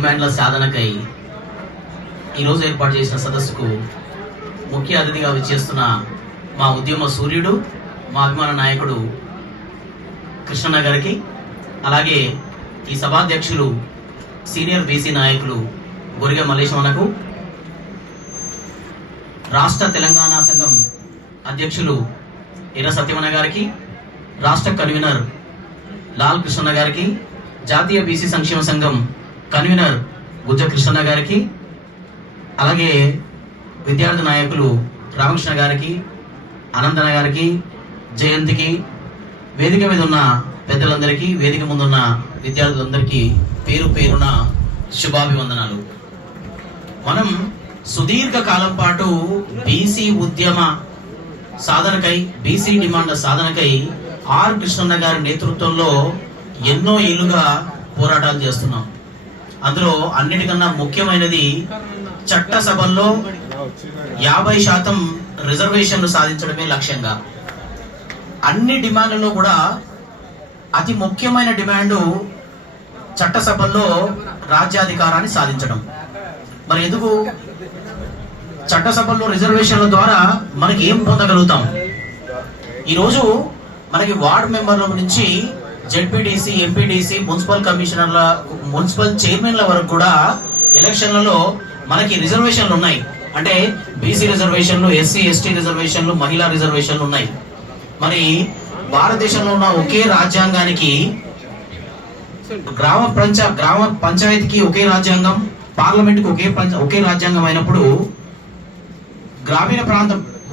డిమాండ్ల సాధనకై ఈరోజు ఏర్పాటు చేసిన సదస్సుకు ముఖ్య అతిథిగా విచ్చేస్తున్న మా ఉద్యమ సూర్యుడు మా అభిమాన నాయకుడు కృష్ణన్న గారికి అలాగే ఈ సభాధ్యక్షులు సీనియర్ బీసీ నాయకులు గొరిగ మల్లేశవనకు రాష్ట్ర తెలంగాణ సంఘం అధ్యక్షులు ఎర్ర సత్యమణ గారికి రాష్ట్ర కన్వీనర్ లాల్ కృష్ణన్న గారికి జాతీయ బీసీ సంక్షేమ సంఘం కన్వీనర్ గుజ్జ కృష్ణ గారికి అలాగే విద్యార్థి నాయకులు రామకృష్ణ గారికి అనంతన గారికి జయంతికి వేదిక మీద ఉన్న పెద్దలందరికీ వేదిక ముందున్న విద్యార్థులందరికీ పేరు పేరున శుభాభివందనాలు. మనం సుదీర్ఘ కాలం పాటు బీసీ ఉద్యమ సాధనకై బీసీ డిమాండ్ల సాధనకై ఆర్ కృష్ణన్న గారి నేతృత్వంలో ఎన్నో ఏళ్ళుగా పోరాటాలు చేస్తున్నాం. అందులో అన్నిటికన్నా ముఖ్యమైనది చట్టసభల్లో యాభై శాతం రిజర్వేషన్లు సాధించడమే లక్ష్యంగా. అన్ని డిమాండ్లలో కూడా అతి ముఖ్యమైన డిమాండ్ చట్టసభల్లో రాజ్యాధికారాన్ని సాధించడం. మరి ఎందుకు? చట్టసభల్లో రిజర్వేషన్ల ద్వారా మనకి ఏం పొందగలుగుతాం? ఈరోజు మనకి వార్డ్ మెంబర్ల నుంచి జెడ్పీటీసీ ఎంపీటీసీ మున్సిపల్ కమిషనర్ల మున్సిపల్ చైర్మన్ల వరకు కూడా ఎలక్షన్లలో మనకి రిజర్వేషన్లు ఉన్నాయి. అంటే బీసీ రిజర్వేషన్లు ఎస్సీ ఎస్టీ రిజర్వేషన్లు మహిళా రిజర్వేషన్లు ఉన్నాయి. మరి భారతదేశంలో ఉన్న ఒకే రాజ్యాంగానికి గ్రామ పంచ గ్రామ పంచాయతీకి ఒకే రాజ్యాంగం పార్లమెంట్కి ఒకే పంచ ఒకే రాజ్యాంగం అయినప్పుడు గ్రామీణ ప్రాంత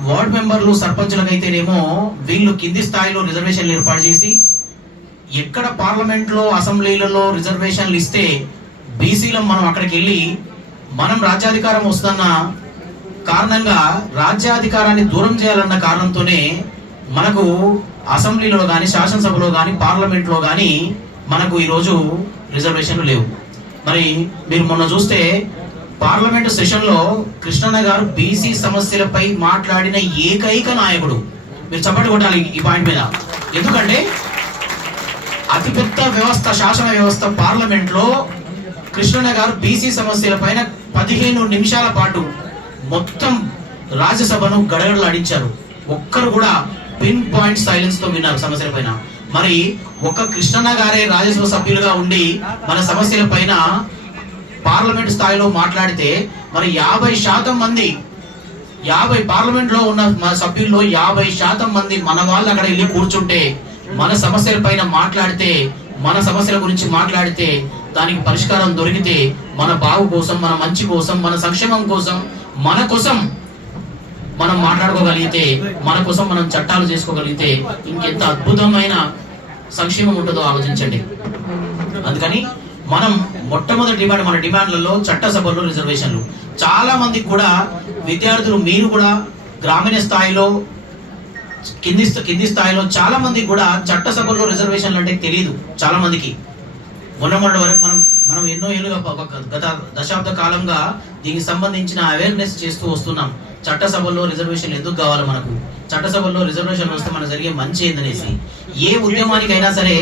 వార్డ్ మెంబర్లు సర్పంచులకైతేనేమో వీళ్ళు కింది స్థాయిలో రిజర్వేషన్లు ఏర్పాటు చేసి ఎక్కడ పార్లమెంట్లో అసెంబ్లీలలో రిజర్వేషన్లు ఇస్తే బీసీలం మనం అక్కడికి వెళ్ళి మనం రాజ్యాధికారం వస్తున్న కారణంగా రాజ్యాధికారాన్ని దూరం చేయాలన్న కారణంతోనే మనకు అసెంబ్లీలో కానీ శాసనసభలో కానీ పార్లమెంట్లో కానీ మనకు ఈరోజు రిజర్వేషన్లు లేవు. మరి మీరు మొన్న చూస్తే పార్లమెంటు సెషన్లో కృష్ణన్న గారు బీసీ సమస్యలపై మాట్లాడిన ఏకైక నాయకుడు. మీరు చప్పటి కొట్టాలి ఈ పాయింట్ మీద. ఎందుకంటే అతిపెద్ద వ్యవస్థ శాసన వ్యవస్థ పార్లమెంట్లో కృష్ణన్న గారు బీసీ సమస్యల పైన పదిహేను నిమిషాల పాటు మొత్తం రాజ్యసభను గడగడలాడించారు ఒక్కరు కూడా పిన్ పాయింట్ సైలెన్స్తో విన్నారు సమస్యల పైన. మరి ఒక కృష్ణన్న గారే రాజ్యసభ సభ్యులుగా ఉండి మన సమస్యల పైన పార్లమెంట్ స్థాయిలో మాట్లాడితే మరి యాభై శాతం మంది యాభై పార్లమెంట్లో ఉన్న మన సభ్యుల్లో యాభై శాతం మంది మన వాళ్ళు అక్కడ వెళ్ళి కూర్చుంటే మన సమస్యల పైన మాట్లాడితే మన సమస్యల గురించి మాట్లాడితే దానికి పరిష్కారం దొరికితే మన బాగు కోసం మన మంచి కోసం మన సంక్షేమం కోసం మన కోసం మనం మాట్లాడుకోగలిగితే మన కోసం మనం చట్టాలు చేసుకోగలిగితే ఇంకెంత అద్భుతమైన సంక్షేమం ఉంటుందో ఆలోచించండి. అందుకని మనం మొట్టమొదటి డిమాండ్ మన డిమాండ్లలో చట్టసభల్లో రిజర్వేషన్లు. చాలా మంది కూడా విద్యార్థులు మీరు కూడా గ్రామీణ స్థాయిలో కింది కింది స్థాయిలో చాలా మందికి కూడా చట్టసభల్లో రిజర్వేషన్లు అంటే తెలియదు చాలా మందికి. మొన్న మొన్న వరకు మనం మనం ఎన్నో ఏళ్ళుగా ఒక గత దశాబ్ద కాలంగా దీనికి సంబంధించిన అవేర్నెస్ చేస్తూ వస్తున్నాం. చట్టసభల్లో రిజర్వేషన్ ఎందుకు కావాలి మనకు? చట్టసభల్లో రిజర్వేషన్ వస్తే మనకు జరిగే మంచి ఏందనేసి. ఏ ఉద్యమానికైనా సరే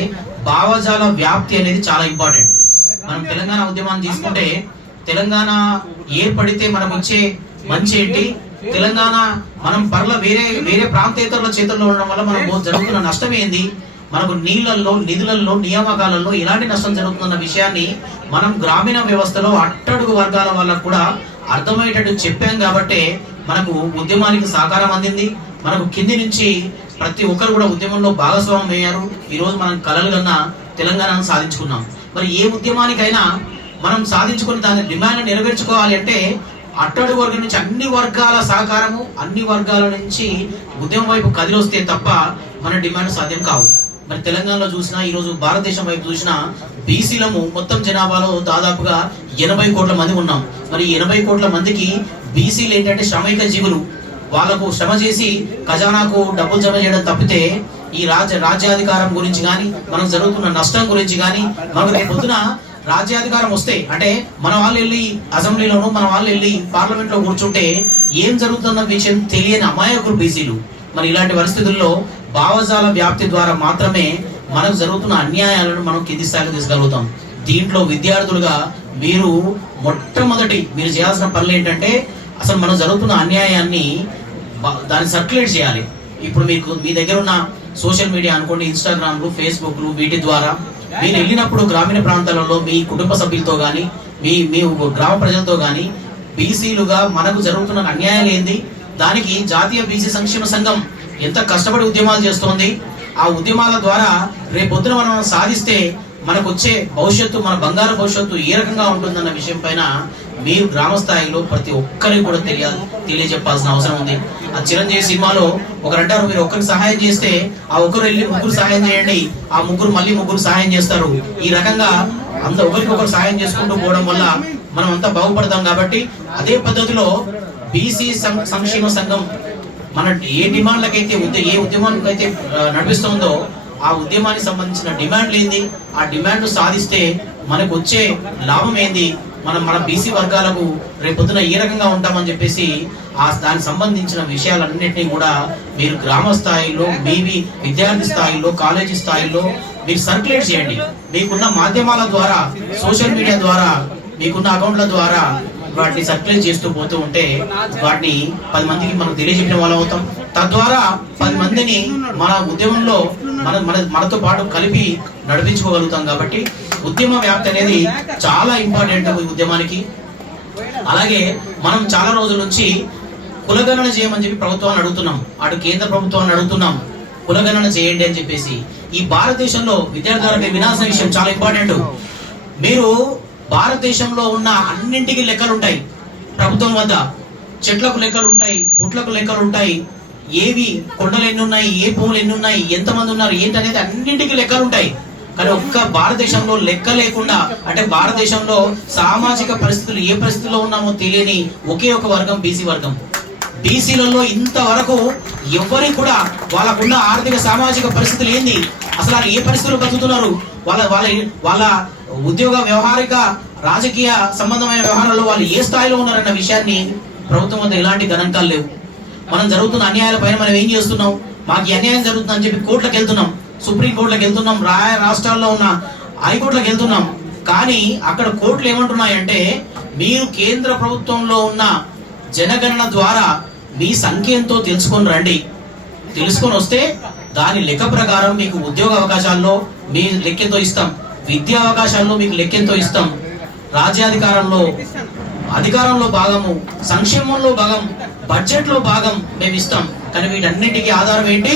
భావజాల వ్యాప్తి అనేది చాలా ఇంపార్టెంట్ మనం తెలంగాణ ఉద్యమాన్ని తీసుకుంటే తెలంగాణ ఏర్పడితే మనకు వచ్చే మంచి ఏంటి? తెలంగాణ మనం పర్ల వేరే వేరే ప్రాంతేతరుల చేతుల్లో ఉండడం వల్ల మనకు జరుగుతున్న నష్టం ఏంది మనకు నీళ్ళల్లో నిధులలో నియామకాలలో ఎలాంటి నష్టం జరుగుతున్న విషయాన్ని మనం గ్రామీణ వ్యవస్థలో అట్టడుగు వర్గాల వాళ్ళకు కూడా అర్థమయ్యేటట్టు చెప్పాం కాబట్టే మనకు ఉద్యమానికి సహకారం అందింది. మనకు కింది నుంచి ప్రతి ఒక్కరు కూడా ఉద్యమంలో భాగస్వామ్యం అయ్యారు. ఈ రోజు మనం కలలు కన్నా తెలంగాణను సాధించుకున్నాం. మరి ఏ ఉద్యమానికైనా మనం సాధించుకుని దాని డిమాండ్ నెరవేర్చుకోవాలి అంటే అట్టడు వర్గం నుంచి అన్ని వర్గాల సహకారము అన్ని వర్గాల నుంచి ఉద్యమం వైపు కదిలొస్తే తప్ప మన డిమాండ్ సాధ్యం కావు. మరి తెలంగాణలో చూసినా ఈ రోజు భారతదేశం వైపు చూసినా బీసీలము మొత్తం జనాభాలో దాదాపుగా ఎనభై కోట్ల మంది ఉన్నాం. మరి ఎనభై కోట్ల మందికి బీసీలు ఏంటంటే శ్రమైక జీవులు. వాళ్ళకు శ్రమ చేసి ఖజానాకు డబ్బులు జమ చేయడం తప్పితే ఈ రాజ్య రాజ్యాధికారం గురించి కానీ మనకు జరుగుతున్న నష్టం గురించి కానీ మనకు రేపు పొద్దున రాజ్యాధికారం వస్తే అంటే మన వాళ్ళు వెళ్ళి అసెంబ్లీలోను మన వాళ్ళు వెళ్ళి పార్లమెంట్లో కూర్చుంటే ఏం జరుగుతున్న విషయం తెలియని అమాయకులు బీసీలు. మరి ఇలాంటి పరిస్థితుల్లో భావజాల వ్యాప్తి ద్వారా మాత్రమే మనకు జరుగుతున్న అన్యాయాలను మనం కింది స్థాయికి తీసుకెళ్తాం. దీంట్లో విద్యార్థులుగా మీరు మొట్టమొదటి మీరు చేయాల్సిన పనులు ఏంటంటే అసలు మనం జరుగుతున్న అన్యాయాన్ని దాన్ని సర్క్యులేట్ చేయాలి. ఇప్పుడు మీకు మీ దగ్గర ఉన్న సోషల్ మీడియా అనుకోండి ఇన్స్టాగ్రామ్లు ఫేస్బుక్లు వీటి ద్వారా మీరు వెళ్ళినప్పుడు గ్రామీణ ప్రాంతాలలో మీ కుటుంబ సభ్యులతో కానీ మీ మీ గ్రామ ప్రజలతో కానీ బీసీలుగా మనకు జరుగుతున్న అన్యాయాలు ఏంది? దానికి జాతీయ బీసీ సంక్షేమ సంఘం ఎంత కష్టపడి ఉద్యమాలు చేస్తోంది? ఆ ఉద్యమాల ద్వారా రేపొద్దున మనం సాధిస్తే మనకు వచ్చే భవిష్యత్తు మన బంగారు భవిష్యత్తు ఏ రకంగా ఉంటుందన్న విషయం పైన మీరు గ్రామ స్థాయిలో ప్రతి ఒక్కరికి కూడా తెలియ తెలియజెప్పాల్సిన అవసరం ఉంది. ఆ చిరంజీవి సినిమాలో ఒకరంటారు మీరు ఒక్కరికి సహాయం చేస్తే ఆ ఒక్కరు వెళ్ళి ముగ్గురు సహాయం చేయండి ఆ ముగ్గురు మళ్ళీ ముగ్గురు సహాయం చేస్తారు. ఈ రకంగా అంత ఒకరికొకరు సహాయం చేసుకుంటూ పోవడం వల్ల మనం అంతా బాగుపడతాం కాబట్టి అదే పద్ధతిలో బీసీ సంక్షేమ సంఘం మన ఏ డిమాండ్లకైతే ఉద్య ఏ ఉద్యమానికి అయితే నడిపిస్తుందో ఆ ఉద్యమానికి సంబంధించిన డిమాండ్లు ఏంది? ఆ డిమాండ్ సాధిస్తే మనకు వచ్చే లాభం ఏంది? మనం మన బీసీ వర్గాలకు రేపొద్దున ఏ రకంగా ఉంటామని చెప్పేసి ఆ దానికి సంబంధించిన విషయాలన్నింటినీ కూడా మీరు గ్రామ స్థాయిలో మీవి విద్యార్థి స్థాయిలో కాలేజీ స్థాయిలో మీరు సర్క్యులేట్ చేయండి. మీకున్న మాధ్యమాల ద్వారా సోషల్ మీడియా ద్వారా మీకున్న అకౌంట్ల ద్వారా వాటిని సర్క్యులేట్ చేస్తూ పోతూ ఉంటే వాటిని పది మందికి మనం తెలియజెప్పిన వాళ్ళం అవుతాం. తద్వారా పది మందిని మన ఉద్యమంలో మన మన మనతో పాటు కలిపి నడిపించుకోగలుగుతాం కాబట్టి ఉద్యమ వ్యాప్తి అనేది చాలా ఇంపార్టెంట్ ఈ ఉద్యమానికి. అలాగే మనం చాలా రోజుల నుంచి కులగణన చేయమని చెప్పి ప్రభుత్వాన్ని అడుగుతున్నాం. అటు కేంద్ర ప్రభుత్వాన్ని అడుగుతున్నాం. కులగణన చేయండి అని చెప్పేసి. ఈ భారతదేశంలో విద్యార్థులకు వినాశ విషయం చాలా ఇంపార్టెంట్. మీరు భారతదేశంలో ఉన్న అన్నింటికి లెక్కలుంటాయి. ప్రభుత్వం వద్ద చెట్లకు లెక్కలు ఉంటాయి పుట్లకు లెక్కలు ఉంటాయి ఏవి కొండలు ఎన్ని ఉన్నాయి ఏ భూములు ఎన్ని ఉన్నాయి ఎంతమంది ఉన్నారు ఏంటనేది అన్నింటికి లెక్కలు ఉంటాయి. కానీ ఒక్క భారతదేశంలో లెక్క లేకుండా అంటే భారతదేశంలో సామాజిక పరిస్థితులు ఏ పరిస్థితిలో ఉన్నామో తెలియని ఒకే ఒక వర్గం బీసీ వర్గం. బీసీలలో ఇంతవరకు ఎవరికి కూడా వాళ్ళకున్న ఆర్థిక సామాజిక పరిస్థితులు ఏంది? అసలు ఏ పరిస్థితులు బతుకుతున్నారు? వాళ్ళ వాళ్ళ వాళ్ళ ఉద్యోగ వ్యవహారిక రాజకీయ సంబంధమైన వ్యవహారాల్లో వాళ్ళు ఏ స్థాయిలో ఉన్నారన్న విషయాన్ని ప్రభుత్వం వద్ద ఎలాంటి గణాంకాలు లేవు. మనం జరుగుతున్న అన్యాయాల పైన మనం ఏం చేస్తున్నాం? మాకు అన్యాయం జరుగుతుందని చెప్పి కోర్టులకు వెళ్తున్నాం సుప్రీం కోర్టులకు వెళ్తున్నాం రా రాష్ట్రాల్లో ఉన్న హైకోర్టులకు వెళ్తున్నాం కానీ అక్కడ కోర్టులు ఏమంటున్నాయంటే మీరు కేంద్ర ప్రభుత్వంలో ఉన్న జనగణన ద్వారా మీ సంఖ్యంతో తెలుసుకొని రండి. తెలుసుకొని వస్తే దాని లెక్క ప్రకారం మీకు ఉద్యోగ అవకాశాల్లో మీ లెక్కెంతో ఇస్తాం. విద్యా అవకాశాల్లో మీకు లెక్కెంతో ఇస్తాం. రాజ్యాధికారంలో అధికారంలో భాగము సంక్షేమంలో భాగం. బడ్జెట్లో భాగం మేము ఇస్తాం కానీ వీటన్నిటికీ ఆధారం ఏంటి?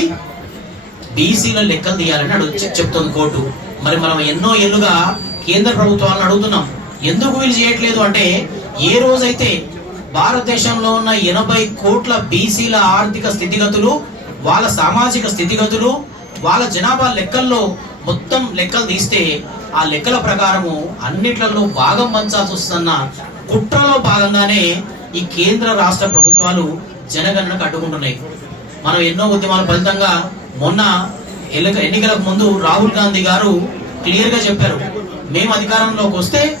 బీసీల లెక్కలు తీయాలని అడుగు చెప్తుంది కోర్టు. మరి మనం ఎన్నో ఏళ్ళుగా కేంద్ర ప్రభుత్వాలను అడుగుతున్నాం. ఎందుకు వీళ్ళు చేయట్లేదు అంటే ఏ రోజైతే భారతదేశంలో ఉన్న ఎనభై కోట్ల బీసీల ఆర్థిక స్థితిగతులు వాళ్ళ సామాజిక స్థితిగతులు వాళ్ళ జనాభా లెక్కల్లో మొత్తం లెక్కలు తీస్తే ఆ లెక్కల ప్రకారము అన్నిట్లలో భాగం పంచాల్సి వస్తున్న కుట్రలో భాగంగానే ఈ కేంద్ర రాష్ట్ర ప్రభుత్వాలు జనగణనకు అడ్డుకుంటున్నాయి మనం ఎన్నో ఉద్యమాల ఫలితంగా మొన్న ఎన్నిక ఎన్నికలకు ముందు రాహుల్ గాంధీ గారు క్లియర్గా చెప్పారు. మేము అధికారంలోకి వస్తే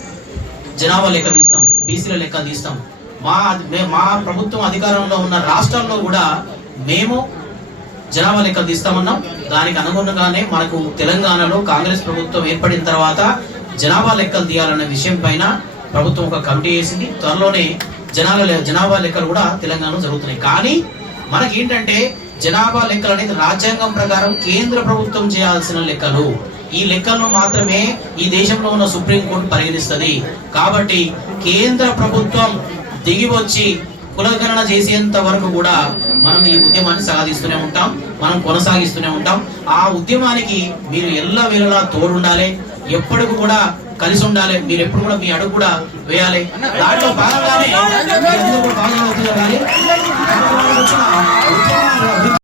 జనాభా లెక్క తీస్తాం బీసీల లెక్క తీస్తాం. మా మే- మా ప్రభుత్వం అధికారంలో ఉన్న రాష్ట్రాల్లో కూడా మేము జనాభా లెక్కలు తీస్తామన్నాం. దానికి అనుగుణంగానే మనకు తెలంగాణలో కాంగ్రెస్ ప్రభుత్వం ఏర్పడిన తర్వాత జనాభా లెక్కలు తీయాలన్న విషయం పైన ప్రభుత్వం ఒక కమిటీ వేసింది. త్వరలోనే జనాల జనాభా లెక్కలు కూడా తెలంగాణలో జరుగుతున్నాయి. కానీ మనకేంటంటే జనాభా లెక్కలు అనేది రాజ్యాంగం ప్రకారం కేంద్ర ప్రభుత్వం చేయాల్సిన లెక్కలు. ఈ లెక్కలను మాత్రమే ఈ దేశంలో ఉన్న సుప్రీం కోర్టు పరిగణిస్తుంది. కాబట్టి కేంద్ర ప్రభుత్వం దిగి వచ్చి కులగణన చేసేంత వరకు కూడా మనం ఈ ఉద్యమాన్ని సాధిస్తూనే ఉంటాం మనం కొనసాగిస్తూనే ఉంటాం. ఆ ఉద్యమానికి మీరు ఎల్ల వేళలా తోడుండాలి. ఎప్పటికి కూడా కలిసి ఉండాలి. మీరు ఎప్పుడు కూడా మీ అడుగు కూడా వేయాలి. దాంట్లో భాగంగానే భాగంగా